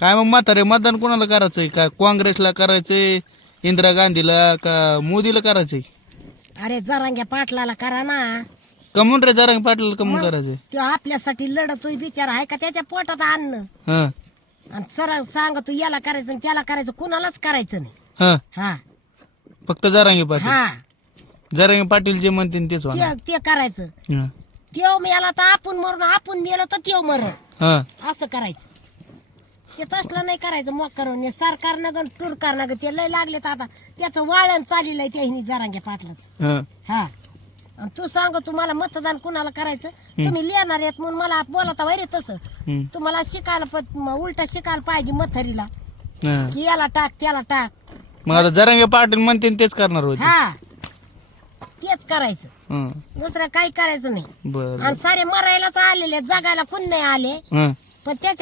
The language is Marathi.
काय मग म्हातारे मतदान कोणाला करायचंय? का काँग्रेसला करायचंय, इंदिरा गांधीला, का मोदीला करायचंय? अरे जरांग्या पाटलाला करा ना. कमून रे जरांगे पाटील कमून करायचंय? तो आपल्यासाठी लढतोय बिचारा, आहे का त्याच्या पोटात अन्न? हा आणि सर सांग तू याला करायचं आणि त्याला करायचं, कुणालाच करायचं नाही. हा हा फक्त जरांगे पाटील. हा जरांगे पाटील जे म्हणतील तेच होणार. ते करायचं. हा. त्यो मेला तर आपण मरून, आपण मेलो तर त्यो मरत, हा असं करायचं. ते तसलं नाही करायचं. मग करून सरकारनं गण टुरकारनं ते लय लागले तर आता त्याचं वाळण चाललेलं आहे त्या जरांगे पाटलाच. हा हा आणि तू सांग तुम्हाला मतदान कुणाला करायचं? तुम्ही लिहिणार आहेत म्हणून मला बोलता वैरे तसं. हम्म. तुम्हाला शिकायला उलटा शिकायला पाहिजे मथरीला, हा. की याला टाक त्याला टाक. मग आता जरांगे पाटील म्हणतील तेच करणार होते. हा तेच करायचं, हा. दुसरं काही करायचं नाही. बर आणि सारे मरायलाच आलेले, जगायला कोण नाही आले. हा पण त्याच्या